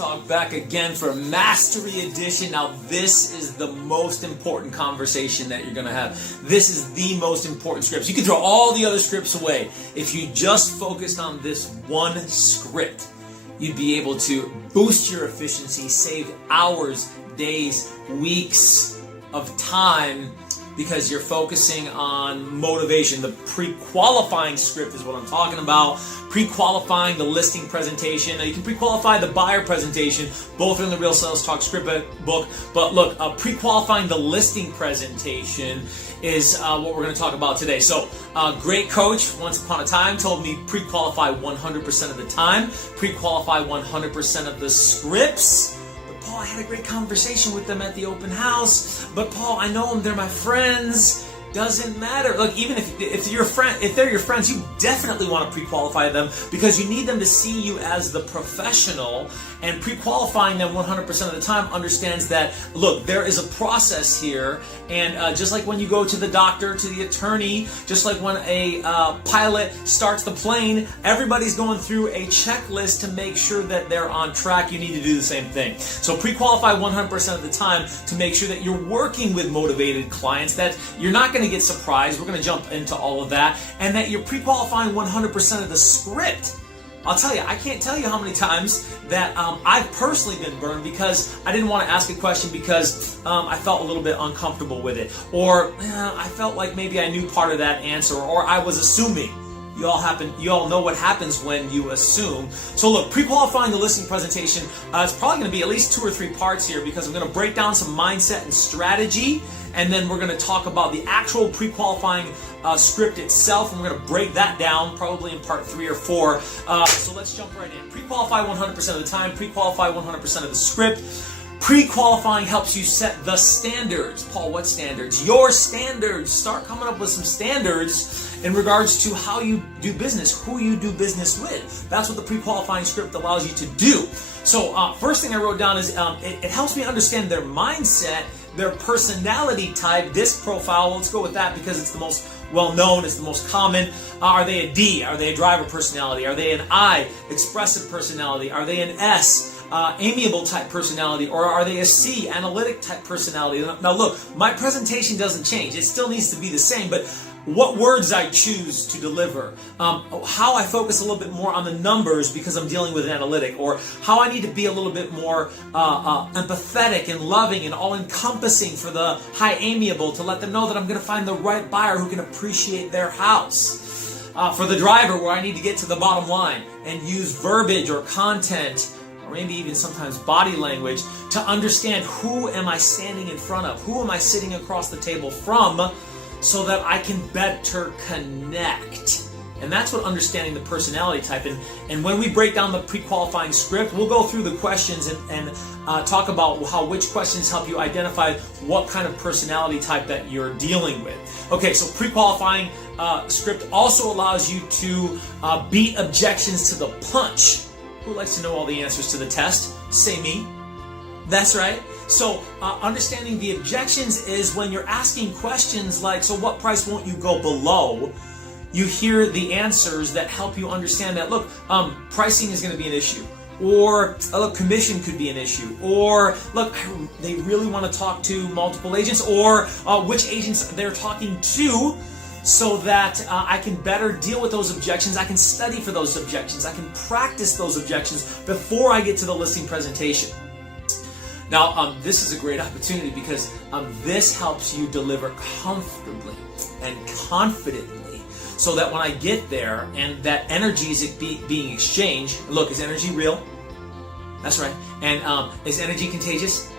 Talk back again for Mastery Edition. Now this is the most important conversation that you're going to have. This is the most important scripts. You can throw all the other scripts away. If you just focused on this one script, you'd be able to boost your efficiency, save hours, days, weeks of time, because you're focusing on motivation. The pre-qualifying script is what I'm talking about. Pre-qualifying the listing presentation. Now you can pre-qualify the buyer presentation. Both are in the Real Sales Talk script book. But look, pre-qualifying the listing presentation is what we're going to talk about today. So, great coach once upon a time told me pre-qualify 100% of the time. Pre-qualify 100% of the scripts. Paul, I had a great conversation with them at the open house, but Paul, I know them, they're my friends. Doesn't matter. Look, even if they're your friends, you definitely want to pre-qualify them because you need them to see you as the professional, and pre-qualifying them 100% of the time understands that, look, there is a process here, and just like when you go to the doctor, to the attorney, just like when a pilot starts the plane, everybody's going through a checklist to make sure that they're on track. You need to do the same thing. So pre-qualify 100% of the time to make sure that you're working with motivated clients, that you're not going to get surprised. We're going to jump into all of that, and that you're pre-qualifying 100% of the script. I'll tell you, I can't tell you how many times that I've personally been burned because I didn't want to ask a question because I felt a little bit uncomfortable with it, or I felt like maybe I knew part of that answer, or I was assuming. You all know what happens when you assume. So look, pre-qualifying the listing presentation, it's probably going to be at least 2 or 3 parts here, because I'm going to break down some mindset and strategy, and then we're going to talk about the actual pre-qualifying script itself, and we're going to break that down probably in part 3 or 4. So let's jump right in. Pre-qualify 100% of the time, pre-qualify 100% of the script. Pre-qualifying helps you set the standards. Paul, what standards? Your standards. Start coming up with some standards in regards to how you do business, who you do business with. That's what the pre-qualifying script allows you to do. So first thing I wrote down is it helps me understand their mindset, their personality type, disc profile. Let's go with that because it's the most well-known, it's the most common. Are they a D? Are they a driver personality? Are they an I, expressive personality? Are they an S, amiable type personality? Or are they a C, analytic type personality? Now look, my presentation doesn't change. It still needs to be the same, but what words I choose to deliver, how I focus a little bit more on the numbers because I'm dealing with an analytic, or how I need to be a little bit more empathetic and loving and all-encompassing for the high amiable, to let them know that I'm going to find the right buyer who can appreciate their house. For the driver, where I need to get to the bottom line and use verbiage or content, or maybe even sometimes body language, to understand who am I standing in front of, who am I sitting across the table from, so that I can better connect. And that's what understanding the personality type. And when we break down the pre-qualifying script, we'll go through the questions and talk about which questions help you identify what kind of personality type that you're dealing with. Okay, so pre-qualifying script also allows you to beat objections to the punch. Who likes to know all the answers to the test? Say me. That's right. So understanding the objections is when you're asking questions like, so what price won't you go below? You hear the answers that help you understand that, look, pricing is going to be an issue. Or, look, commission could be an issue. Or, look, they really want to talk to multiple agents. Or which agents they're talking to, so that I can better deal with those objections. I can study for those objections. I can practice those objections before I get to the listing presentation. Now, this is a great opportunity because this helps you deliver comfortably and confidently, so that when I get there and that energy is being exchanged, look, is energy real? That's right. And is energy contagious?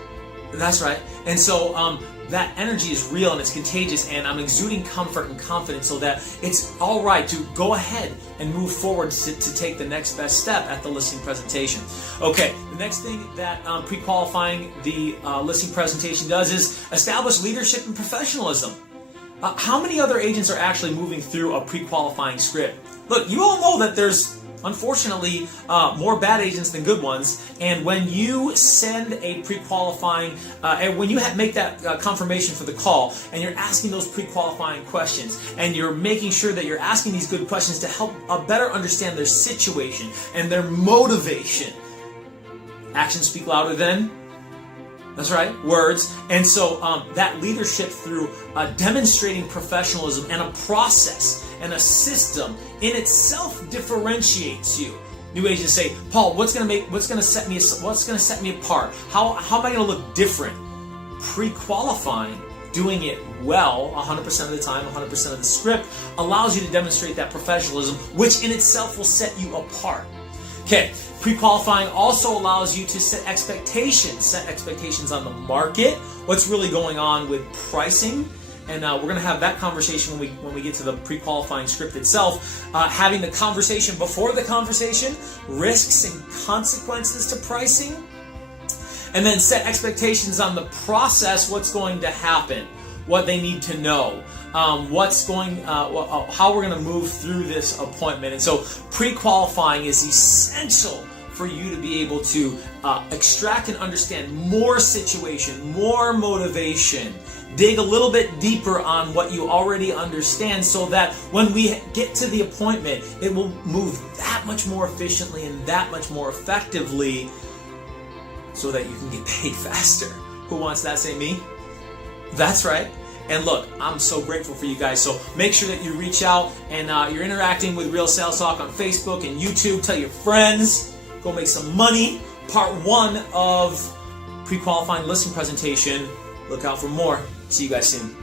That's right. And so that energy is real and it's contagious, and I'm exuding comfort and confidence, so that it's all right to go ahead and move forward to take the next best step at the listing presentation. Okay, the next thing that pre-qualifying the listing presentation does is establish leadership and professionalism. How many other agents are actually moving through a pre-qualifying script? Look, you all know that there's unfortunately more bad agents than good ones, and when you send a pre-qualifying, and when you make that confirmation for the call, and you're asking those pre-qualifying questions, and you're making sure that you're asking these good questions to help better understand their situation and their motivation, Actions speak louder than, that's right, words. And so that leadership through demonstrating professionalism and a process and a system in itself differentiates you. New Agers say, Paul, what's going to set me apart? How am I going to look different? Pre-qualifying, doing it well 100% of the time, 100% of the script, allows you to demonstrate that professionalism, which in itself will set you apart. Okay, pre-qualifying also allows you to set expectations on the market, what's really going on with pricing, and we're going to have that conversation when we get to the pre-qualifying script itself. Having the conversation before the conversation, risks and consequences to pricing, and then set expectations on the process, what's going to happen, what they need to know, how we're going to move through this appointment. And so pre-qualifying is essential for you to be able to extract and understand more situation, more motivation, dig a little bit deeper on what you already understand, so that when we get to the appointment, it will move that much more efficiently and that much more effectively, so that you can get paid faster. Who wants that? Say me. That's right. And look, I'm so grateful for you guys. So make sure that you reach out and you're interacting with Real Sales Talk on Facebook and YouTube. Tell your friends. Go make some money. Part 1 of pre-qualifying listing presentation. Look out for more. See you guys soon.